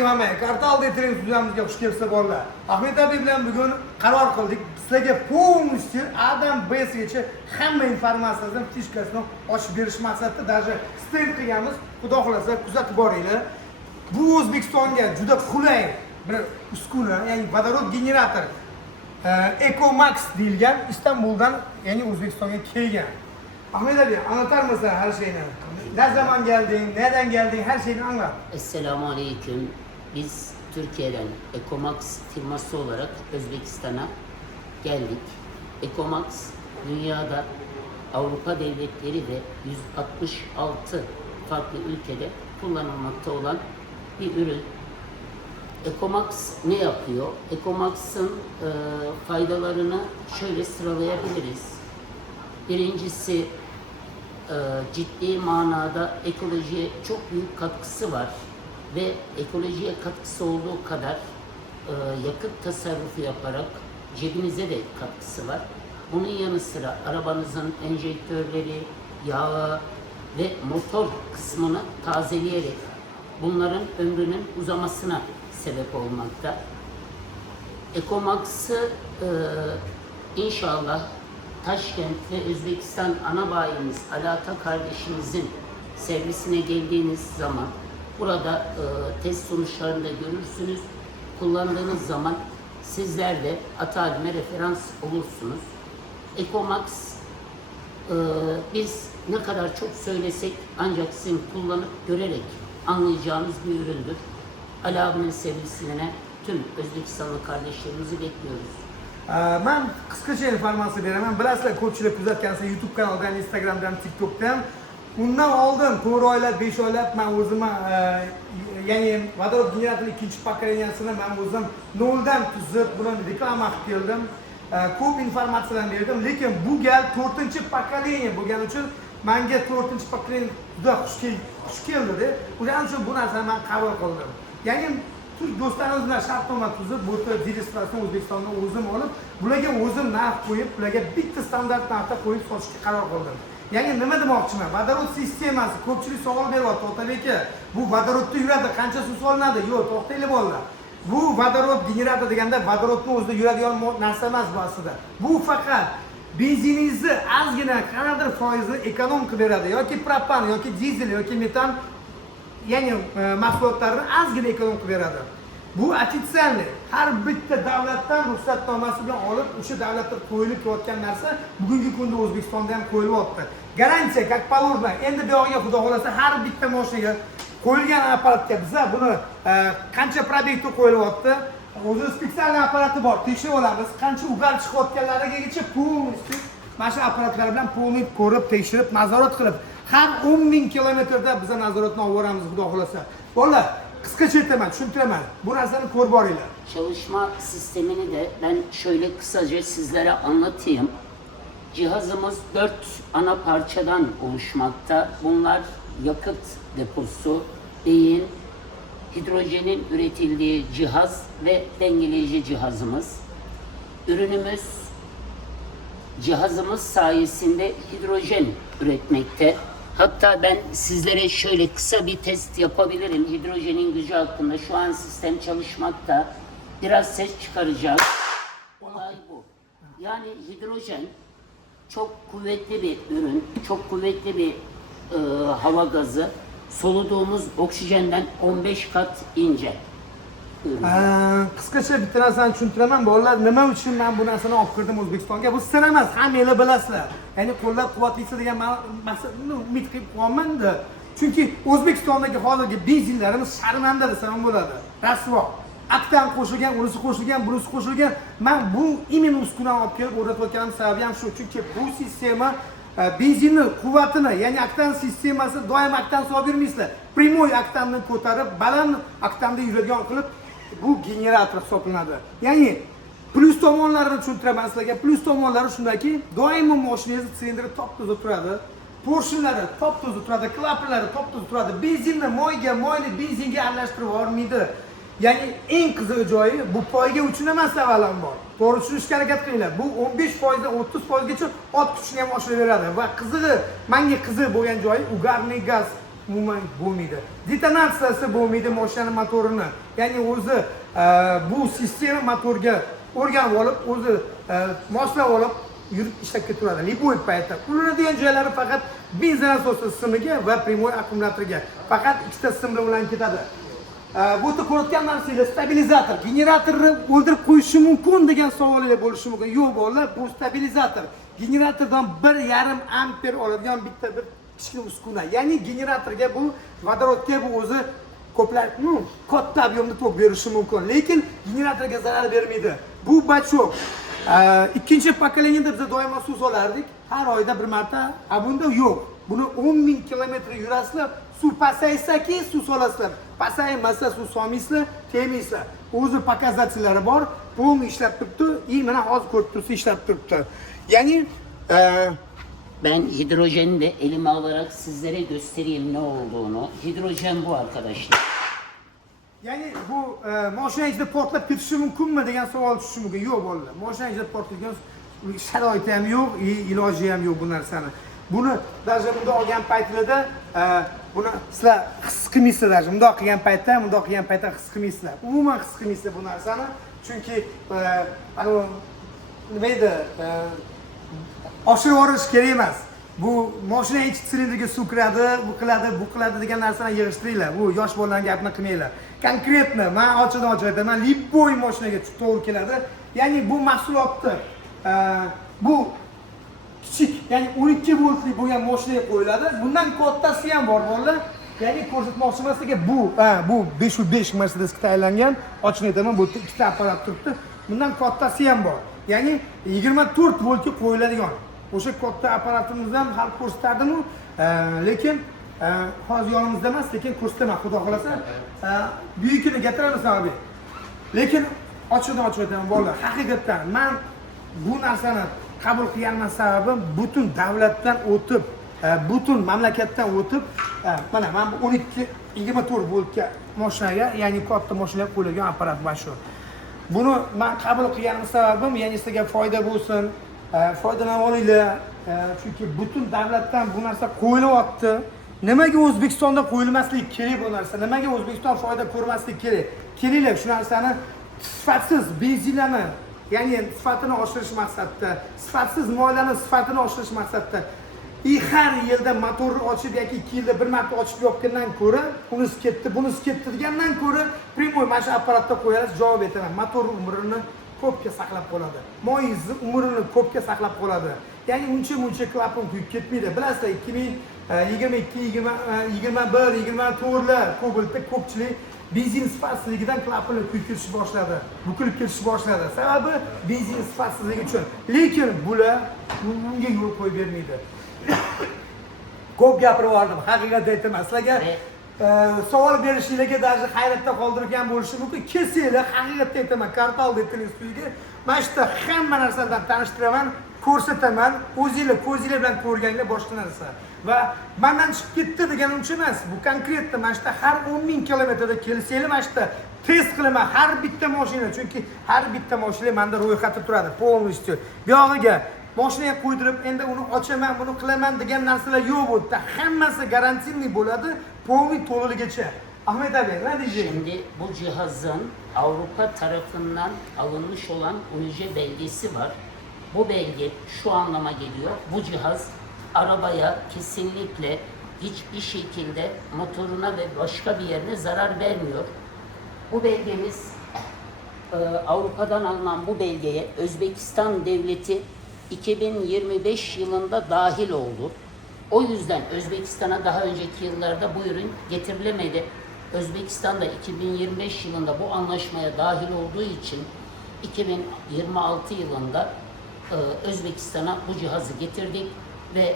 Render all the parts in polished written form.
alaykum hamma. Kartal Detering studiyamizga xush kelibsizlar bolalar. Ahmet abi bilan bugun qaror qildik. Sizlarga полностью Adam B'gacha hamma informatsiyani, fishkasini ochib berish maqsadida даже stend qilganmiz. Xudo xolasa kuzatib boringlar. Bu O'zbekistonga juda qulay bir uskuna, ya'ni vodorod generator EcoMax deyilgan Istanbuldan, ya'ni O'zbekistonga kelgan. Ahmet abi anlatar mısın her şeyini? Ne zaman geldin, neden geldin, her şeyini anlat. Esselamu Aleyküm. Biz Türkiye'den EcoMax firması olarak Özbekistan'a geldik. EcoMax dünyada Avrupa devletleri ve 166 farklı ülkede kullanılmakta olan bir ürün. EcoMax ne yapıyor? EcoMax'ın faydalarını şöyle sıralayabiliriz. Birincisi, ciddi manada ekolojiye çok büyük katkısı var ve ekolojiye katkısı olduğu kadar yakıt tasarrufu yaparak cebinize de katkısı var. Bunun yanı sıra arabanızın enjektörleri, yağı ve motor kısmını tazeleyerek bunların ömrünün uzamasına sebep olmakta. EcoMax'ı inşallah Taşkent ve Özbekistan ana bayimiz Alata kardeşimizin servisine geldiğiniz zaman burada test sonuçlarını da görürsünüz. Kullandığınız zaman sizler de Atalime referans olursunuz. EcoMax biz ne kadar çok söylesek ancak sizin kullanıp görerek anlayacağınız bir üründür. Ali abinin servisine tüm Özbekistanlı kardeşlerimizi bekliyoruz. Ben qisqacha informatsiya beraman. Bilasizlar, ko'pchilik kuzatgansiz YouTube kanalidan, Instagramdan, TikTokdan. Undan oldin 4 oylab, 5 oylab men o'zim ya'ni vodorod generator ikkinchi pokoleniyaasini men o'zim noldan tuzib, buni reklama qilib keldim. Ko'p informatsiyalar berdim, lekin bu gal 4-pokoleniya bo'lgani uchun menga 4-pokoleniya juda xush keldi-da. O'shaning uchun bu narsani men qabul qildim. Ya'ni Türk do'stlarimiz bilan shartnoma tuzib, bu yerda registratsiya O'zbekistondan o'zim olib, bularga o'zim narx qo'yib, bularga bitta standart narxda qo'yib sotishga qaror qildim. Ya'ni nima demoqchiman? Vodorod sistemasi ko'pchilik savol beryapti, Otabek aka. Bu vodorodda yuradi, qancha suv solinadi? Yo'q, to'xtanglar bolalar. Bu vodorod generator deganda vodorodning o'zida yuradigan narsa emas bu aslida. Bu faqat benziningizni ozgina qanaqadir foizini ekonom qilib beradi, yoki propan, yoki dizel, yoki metan, ya'ni mahsulotlarni ozgina ekonom qilib beradi. Bu ofitsialniy, har bitta davlatdan ruxsatnomasi bilan olib, o'sha davlatda qo'yilib kelayotgan narsa bugungi kunda O'zbekistonda ham qo'yilyapti. Garantiya, как положено. Endi bu yoqqa xudo xolasa har bitta mashinaga qo'yilgan apparatga biza buni qancha probekti qo'yilyapti, o'zi spetsialniy apparati bor, tekshirib olamiz. Qancha ugar chiqayotganlarigacha полностью mana shu apparatlar bilan полный ko'rib, tekshirib, nazorat qilib, har 10,000 kilometrda biza nazoratni olib boramiz xudo xolasa. Bolalar, qisqacha aytaman, tushuntiraman. Bu narsani ko'rib boringlar. Çalışma sistemini de ben şöyle kısaca sizlere anlatayım. Cihazımız 4 ana parçadan oluşmakta. Bunlar yakıt deposu, beyin, hidrojenin üretildiği cihaz ve dengeleyici cihazımız. Ürünümüz cihazımız sayesinde hidrojen üretmekte. Hatta ben sizlere şöyle kısa bir test yapabilirim hidrojenin gücü hakkında. Şu an sistem çalışmakta. Biraz ses çıkaracağız. Olay bu. Yani hidrojen çok kuvvetli bir ürün, çok kuvvetli bir hava gazı. Soluduğumuz oksijenden 15 kat ince. Qisqacha bitta narsani tushuntiraman bolalar, nima uchun men bu narsani olib kirdim O'zbekistonga? Bu sir emas, hammanglar bilasizlar. Ya'ni qo'llab-quvvatlaysiz degan maqsadni umid qilib qolmanda. Chunki O'zbekistondagi hozirgi benzinlarimiz sharmanda desam bo'ladi. Rasvo. Aktan qo'shilgan, unisi qo'shilgan, bunisi qo'shilgan. Men bu imенно uskunani olib kelib o'rnatayotganim sababi ham shu. Chunki bu sistema benzinni quvvatini, ya'ni aktan sistemasi doim aktan solib yurmaysizlar. Primoy aktanni ko'tarib, baland aktanda yuradigan qilib bu generator hisoblanadi. Ya'ni plus tomonlarini tushuntiraman sizlarga. Plus tomonlari shundaki, doimo mashinangiz silindri top-toza turadi. Porshinlari top-toza turadi, klapanlari top-toza turadi. Benzinni moyni benzinga aralashtirib yubormaydi. Ya'ni eng qiziq joyi bu poyga uchun emas avvalambor. To'g'ri tushunishga harakat qilinglar. Bu 15% dan 30% gacha ot kuchini ham oshirib beradi. Va qizig'i, menga qiziq bo'lgan joyi ugarniy gaz umuman bo'lmaydi. Detonatsiyasi bo'lmaydi mashinaning motorini. Ya'ni o'zi bu sistema motorga o'rganib olib, o'zi moslab olib yurib ishlab ketaveradi. Liboy paytda ulanadigan joylari faqat benzin asosi simiga va primoy akkumulyatoriga. Faqat ikkita simlar bilan ketadi. Bu yerda ko'rayotgan narsalar stabilizator. Generatorni o'ldirib qo'yishi mumkin degan savollar bo'lishi mumkin. Yo'q bolalar, bu stabilizator. Generatordan 1,5 amper oladigan bitta bir kichkina uskuna. Ya'ni generatorga bu vodorodga bu o'zi ko'plar, katta ob'yomda tok berishi mumkin, lekin generatorga zarar bermaydi. Bu bachok. Ikkinchi pokoleniyada biz doimo suv solardik. Har oyda bir marta. Bunda yo'q. Buni 10,000 kilometr yurasizlar, suv pasaysaki suv solasizlar. Pasaymasa suv solmaysizlar, tegmaysizlar. O'zi pokazatchilari bor. Bu ishlab turibdi. Mana hozir ko'rib turibsiz, ishlab turibdi. Ya'ni ben hidrojeni de elime alarak sizlere göstereyim ne olduğunu. Hidrojen bu arkadaşlar. ya'ni bu mashina ichida portlab ketishi mumkinmi degan savol tushishi mumkin. Yo'q bolalar. Mashina ichida portlagan sharoiti ham yo'q, iloji ham yo'q bu narsani. Buni даже bunda olgan paytlarda buni sizlar his qilmaysizlar, даже bundoq qilgan paytda, his qilmaysizlar. Umuman his qilmaysizlar bu narsani. Chunki nima edi? Oshirib yuborish kerak emas. Bu mashina ichi silindrga suv kiradi, bu qiladi degan narsani yig'ishtiringlar. Bu yosh bolalarning gapini qilmanglar. Konkretni men ochiqdan ochiq aytaman, Liboy mashinaga to'g'ri keladi. Ya'ni bu mahsulotni bu kichik, ya'ni 12 voltli bo'lgan mashinaga qo'yiladi. Bundan kattasi ham bor bolalar. Ya'ni ko'rsatmoqchi emasligi bu 505 Mercedesga tayyorlangan. Ochiqni aytaman, bu ikkita apparat turibdi. Bundan kattasi ham bor. Ya'ni 24 voltga qo'yiladigan. O'sha katta apparatimizda ham hal ko'rsatardim, lekin hozir yonimizda emas, lekin ko'rsataman, xudo xolasa. Buyukini gapiramiz abi. Lekin ochiqdan ochiq aytaman bolalar, haqiqatan men bu narsani qabul qilganman sababim butun davlatdan o'tib, butun mamlakatdan o'tib, mana men bu 24 voltga mashinaga, ya'ni katta mashinaga qo'yilgan apparat mana shu. Buni men qabul qilganim sababim, ya'ni sizga foyda bo'lsin, foydalanib olinglar. Chunki butun davlatdan bu narsa qo'yilyapti. Nimaga O'zbekistonda qo'yilmasligi kerak bu narsa? Nimaga O'zbekiston foyda ko'rmasligi kerak? Kelinglar shu narsani sifatsiz benzinlarni, ya'ni sifatini oshirish maqsadida, sifatsiz moylarni sifatini oshirish maqsadida har yilda motorni ochib yoki 2 yilda bir marta ochib yopgandan ko'ra, unisi ketdi, bunisi ketdi degandan ko'ra, primoy mana shu apparatda qo'yasiz, javob beraman. Motor umrini ko'pga saqlab qoladi. Moyizni umrini ko'pga saqlab qoladi. Ya'ni uncha klapan kuyib ketmaydi. Bilasizlar, 2022, 21, 24lar Cobaltda ko'pchilik benzin sifatsizligidan klapanlar kuyib ketish boshladi. Bukilib ketish boshladi. Sababi benzin sifatsizligi uchun. Lekin bular bunga yo'l qo'yib bermaydi. Ko'p gapirib yubordim, haqiqatni aytaman. Sizlarga savol berishingizga даже hayratda qoldirgan bo'lishi mumkin. Kelsanglar, haqiqatni aytaman, Kartal detenistligiga mana shu hamma narsadan tanishtiraman, ko'rsataman. O'zingizlar ko'zingizlar bilan ko'rganinglar boshqa narsa. Va mendan chiqib ketdi deganim uchun emas, bu konkretda mana shu har 10,000 kilometrda kelsanglar, mana shu test qilaman har bitta mashina, chunki har bitta mashina menda ro'yxatda turadi, полностью. Bu yog'iga mashinaga qo'ydirib, endi uni ochaman, buni qilaman degan narsalar yo'q bu yerda. Hammasi garantinli bo'ladi, polniy to'laligicha. Ahmet abi, ne diyeceksin? Şimdi bu cihazın Avrupa tarafından alınmış olan UNICE belgesi var. Bu belge şu anlama geliyor. Bu cihaz arabaya kesinlikle hiçbir şekilde motoruna ve başka bir yerine zarar vermiyor. Bu belgemiz Avrupa'dan alınan bu belgeye Özbekistan devleti 2025 yılında dahil oldu. O yüzden Özbekistan'a daha önceki yıllarda bu ürün getirilemedi. Özbekistan da 2025 yılında bu anlaşmaya dahil olduğu için 2026 yılında Özbekistan'a bu cihazı getirdik ve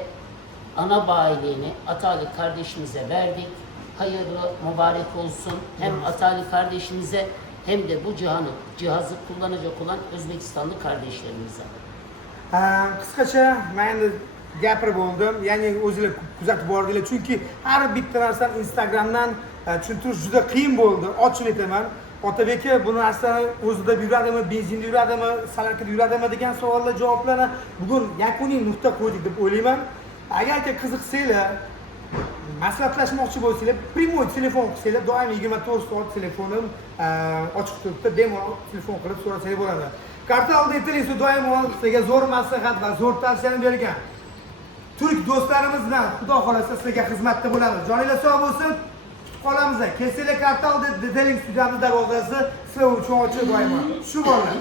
ana bayiliğini Atali kardeşimize verdik. Hayırlı, mübarek olsun hem Atali kardeşimize hem de bu cihazı kullanacak olan Özbekistanlı kardeşlerimize. Qisqacha men endi gapirib bo'ldim. Ya'ni o'zingizlar kuzatib bordinglar, chunki har bitta narsani Instagramdan tushuntirish juda qiyin bo'ldi. Ochiq aytaman. Otabek bu narsani o'zida yuradimi, benzinda yuradimi, salarkada yuradimi degan savollar javoblarni bugun yakuniy nuqta qo'ydik deb o'ylayman. Agarki qiziqsanglar, maslahatlashmoqchi bo'lsanglar, primoy telefon qilsanglar, doim 24 soat telefonim ochiq turibdi. Bemalol telefon qilib so'rasangiz bo'ladi. Karta oldi aytilaysiz, doim sizga zo'r maslahat va zo'r tavsiyani bergan. Turk do'stlarimiz bilan xudo xolasa sizga xizmatda bo'lamiz. Joningiz sog' bo'lsin. Qolamiz. Kelsanglar karta oldi, dedeling studiyamiz darvozasi sizlar uchun ochiq doimo. Shu bolalar.